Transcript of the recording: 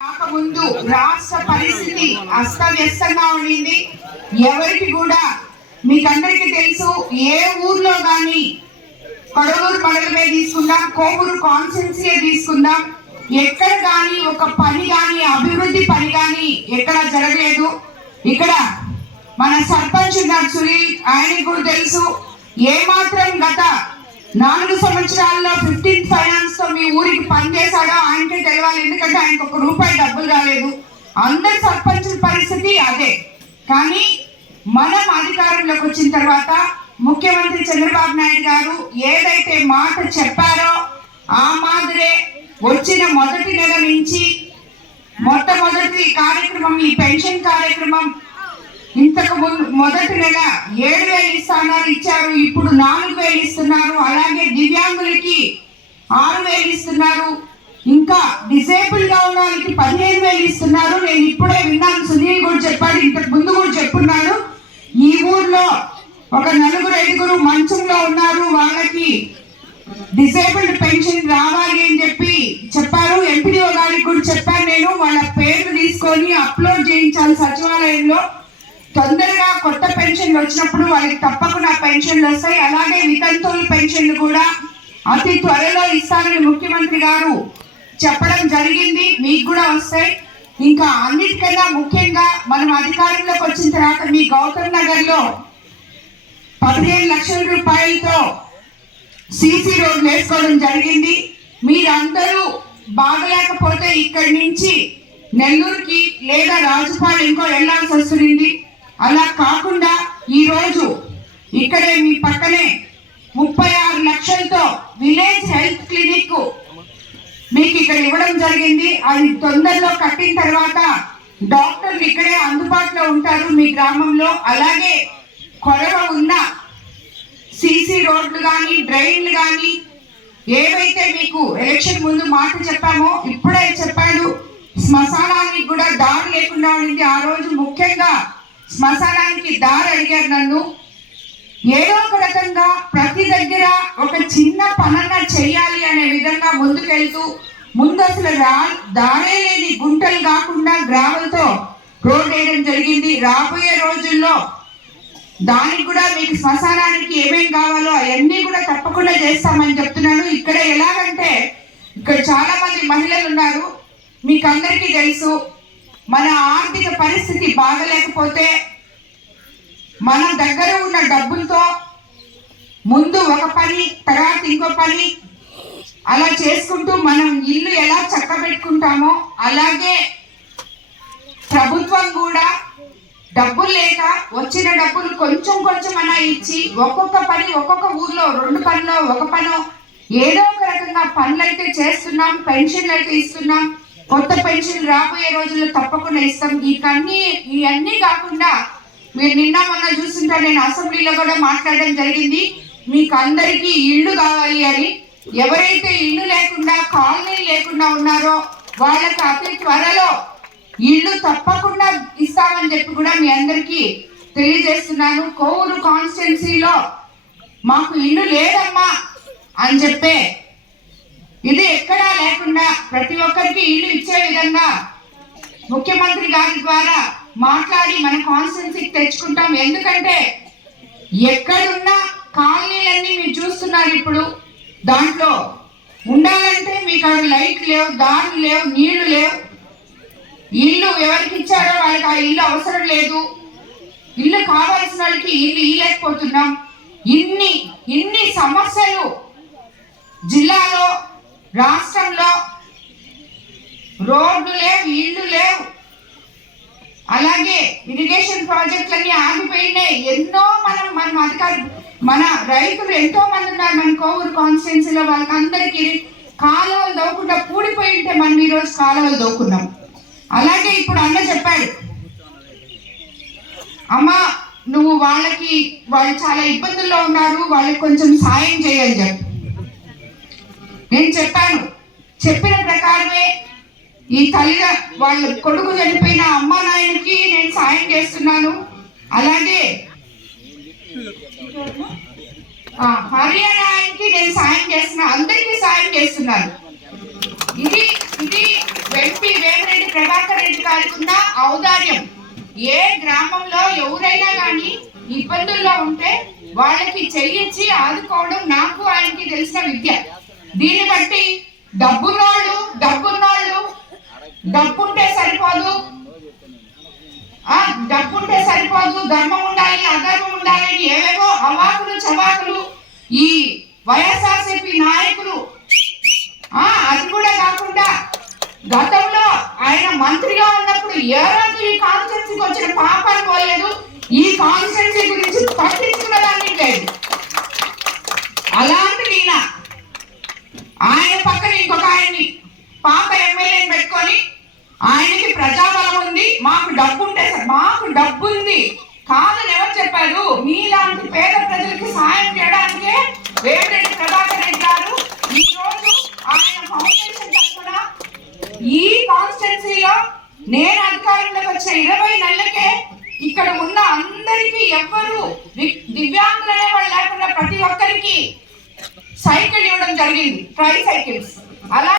రాకముందు రాష్ట్ర పరిస్థితి అస్తవ్యస్తంగా ఉండింది. ఎవరికి కూడా మీకందరికీ తెలుసు, ఏ ఊర్లో కానీ కొడవూరు మండలమే తీసుకుందాం, కోవూరు కాన్స్టిట్యున్సీ తీసుకుందాం, ఎక్కడ కానీ ఒక పని కానీ అభివృద్ధి పని కానీ ఎక్కడ జరగలేదు. ఇక్కడ మన సర్పంచ్ ఉన్నారు సునీల్, ఆయనకు కూడా తెలుసు ఏమాత్రం గత 4 సంవత్సరాల్లో 15th ఫైనాన్స్ తో మీ ఊరికి పనిచేశాడో ఆయనకే తెలియాలి. ఎందుకంటే ఆయనకు 1 రూపాయి డబ్బులు రాలేదు. అందరి సర్పంచుల పరిస్థితి అదే. కానీ మనం అధికారంలోకి వచ్చిన తర్వాత ముఖ్యమంత్రి చంద్రబాబు నాయుడు గారు ఏదైతే మాట చెప్పారో ఆ మాదిరే వచ్చిన మొదటి నెల నుంచి మొట్టమొదటి కార్యక్రమం ఈ పెన్షన్ కార్యక్రమం. ఇంతకు ముందు మొదటి నెల 7,000 ఇస్తున్నారు, ఇచ్చారు. ఇప్పుడు 4,000 ఇస్తున్నారు. అలాగే దివ్యాంగులకి 6,000 ఇస్తున్నారు. ఇంకా డిసేబుల్ గా ఉన్న వాళ్ళకి 15,000 ఇస్తున్నారు. నేను ఇప్పుడే విన్నాను, సునీల్ కూడా చెప్పాడు, ఇంతకు ముందు కూడా చెప్పున్నాడు. ఈ ఊర్లో ఒక 4-5 మంచంలో ఉన్నారు, వాళ్ళకి డిసేబుల్డ్ పెన్షన్ రావాలి అని చెప్పారు. ఎంపీడీఓ గారికి కూడా చెప్పాను నేను. వాళ్ళ పేర్లు తీసుకొని అప్లోడ్ చేయించాలి సచివాలయంలో. తొందరగా కొత్త పెన్షన్లు వచ్చినప్పుడు వాళ్ళకి తప్పకుండా పెన్షన్లు వస్తాయి. అలాగే వితంతువుల పెన్షన్లు కూడా అతి త్వరలో ఇస్తారని ముఖ్యమంత్రి గారు చెప్పడం జరిగింది. మీకు కూడా వస్తాయి. ఇంకా అన్నిటికన్నా ముఖ్యంగా మనం అధికారంలోకి వచ్చిన తర్వాత మీ గౌతమ్ నగర్ లో 15 లక్షల రూపాయలతో సీసీ రోడ్లు వేసుకోవడం జరిగింది. మీరందరూ బాగలేకపోతే ఇక్కడి నుంచి నెల్లూరుకి లేదా రాజుపాడు ఇంకో వెళ్లాల్సి వస్తుంది. అలా కాకుండా ఈ రోజు ఇక్కడే మీ పక్కనే 36 లక్షలతో విలేజ్ హెల్త్ క్లినిక్ మీకు ఇక్కడ ఇవ్వడం జరిగింది. అది తొందరలో కట్టిన తర్వాత డాక్టర్లు ఇక్కడే అందుబాటులో ఉంటారు మీ గ్రామంలో. అలాగే కొరవ ఉన్న సీసీ రోడ్లు కానీ డ్రైన్లు కానీ ఏవైతే మీకు ఎలక్షన్ ముందు మాట చెప్పామో ఇప్పుడే చెప్పాడు. శ్మశానానికి కూడా దారి లేకుండా ఉండింది. ఆ రోజు ముఖ్యంగా శ్మశానానికి దారి అడిగారు నన్ను. ఏదో ఒక రకంగా ప్రతి దగ్గర ఒక చిన్న పనన్నా చెయ్యాలి అనే విధంగా ముందుకెళ్తూ ముందు అసలు దారే లేని గుంటలు కాకుండా గ్రామంతో రోడ్ వేయడం జరిగింది. రాబోయే రోజుల్లో దానికి కూడా మీకు శ్మశానానికి ఏమేం కావాలో అవన్నీ కూడా తప్పకుండా చేస్తామని చెప్తున్నాను. ఇక్కడ ఎలాగంటే ఇక్కడ చాలా మంది మహిళలు ఉన్నారు. మీకు అందరికీ తెలుసు, మన ఆర్థిక పరిస్థితి బాగలేకపోతే మన దగ్గర ఉన్న డబ్బులతో ముందు ఒక పని తర్వాత ఇంకో పని అలా చేసుకుంటూ మనం ఇల్లు ఎలా చక్కబెట్టుకుంటామో అలాగే ప్రభుత్వం కూడా డబ్బులు లేక వచ్చిన డబ్బులు కొంచెం అన్నా ఇచ్చి ఒక్కొక్క పని ఒక్కొక్క ఊర్లో 2 పనులు 1 పను ఏదో ఒక రకంగా పనులు అయితే చేస్తున్నాం. పెన్షన్లు అయితే ఇస్తున్నాం. కొత్త పెన్షన్ రాబోయే రోజుల్లో తప్పకుండా ఇస్తాం. ఇవన్నీ కాకుండా మీరు నిన్న మొన్న చూస్తుంటే నేను అసెంబ్లీలో కూడా మాట్లాడడం జరిగింది. మీకు అందరికీ ఇళ్ళు కావాలి అని. ఎవరైతే ఇళ్ళు లేకుండా కాలనీ లేకుండా ఉన్నారో వాళ్ళకి అతి త్వరలో ఇళ్ళు తప్పకుండా ఇస్తామని చెప్పి కూడా మీ అందరికీ తెలియజేస్తున్నాను. కోవూరు కాన్స్టిట్యున్సీలో మాకు ఇల్లు లేదమ్మా అని చెప్పే ఇది ఎక్కడా లేకుండా ప్రతి ఒక్కరికి ఇల్లు ఇచ్చే విధంగా ముఖ్యమంత్రి గారి ద్వారా మాట్లాడి మన కాన్స్టిట్యున్సీకి తెచ్చుకుంటాం. ఎందుకంటే ఎక్కడున్నా కాలనీలన్నీ మీరు చూస్తున్నారు. ఇప్పుడు దాంట్లో ఉండాలంటే మీకు అక్కడ లైట్ లేవు, దారులు లేవు, నీళ్లు లేవు. ఇల్లు ఎవరికి ఇచ్చారో వాళ్ళకి ఆ ఇల్లు అవసరం లేదు. ఇల్లు కావాల్సిన వాళ్ళకి ఇల్లు ఇవ్వలేకపోతున్నాం. ఇన్ని సమస్యలు జిల్లాలో రాష్ట్రంలో రోడ్లు లేవు, ఇళ్ళు లేవు. అలాగే ఇరిగేషన్ ప్రాజెక్టులన్నీ ఆగిపోయినాయి. ఎన్నో మన రైతులు ఎంతో మంది ఉన్నారు మన కోవూరు కాన్స్టిట్యున్సీలో. వాళ్ళకి అందరికీ కాలువలు దోకుండా పూడిపోయి ఉంటే మనం ఈరోజు కాలువలు దోకున్నాం. అలాగే ఇప్పుడు అన్న చెప్పాడు, అమ్మ నువ్వు వాళ్ళు చాలా ఇబ్బందుల్లో ఉన్నారు, వాళ్ళకి కొంచెం సాయం చేయని చెప్పి నేను చెప్పాను. చెప్పిన ప్రకారమే ఈ వాళ్ళ కొడుకు చనిపోయిన అమ్మ నాయనకి నేను సాయం చేస్తున్నాను. అలాగే హర్యానాకి నేను సాయం చేస్తున్నా, అందరికీ సాయం చేస్తున్నాను. ఇది ఇది ఎంపీ వేమిరెడ్డి ప్రభాకర్ రెడ్డి గారికి ఉన్న ఔదార్యం. ఏ గ్రామంలో ఎవరైనా కానీ ఇబ్బందుల్లో ఉంటే వాళ్ళకి చెయ్యించి ఆదుకోవడం నాకు ఆయనకి తెలిసిన విద్య. దీన్ని బట్టి డబ్బున్నోళ్ళు డబ్బుంటే సరిపోదు, ధర్మం ఉండాలి, అధర్మం ఉండాలి అని ఏవేవో అవాకులు చవాకులు ఈ వైఎస్ఆర్సీపీ నాయకులు. అది కూడా కాకుండా గతంలో ఆయన మంత్రిగా ఉన్నప్పుడు ఏ రోజు ఈ కాన్స్టిట్యూన్సీకి వచ్చిన పాపాలు పోలేదు, ఈ కాన్స్టిట్యూన్సీ గురించి పట్టించుకున్నదాన్ని లేదు. అలాంటి ఆయన పక్కన ఇంకొక ఆయన్ని పాప ఎమ్మెల్యేని పెట్టుకొని ఆయనకి ప్రజాబలం ఉంది, మాకు డబ్బు ఉంటే మాకు డబ్బు ఉంది కాదని ఎవరు చెప్పారు? మీలాంటి పేద ప్రజలకి సాయం చేయడానికే వేమిరెడ్డి ప్రభాకర్ రెడ్డి గారు ఈ రోజు ఆయన ఫౌండేషన్ తరఫున ఈ కాన్స్టిట్యున్సీలో నేను అధికారంలోకి వచ్చిన 20 నెలలకే ఇక్కడ ఉన్న అందరికీ ఎవ్వరు దివ్యాంగులు అనేవాళ్ళు లేకుండా ప్రతి ఒక్కరికి సైకిల్ ఇవ్వడం జరిగింది, ట్రై సైకిల్స్. అలా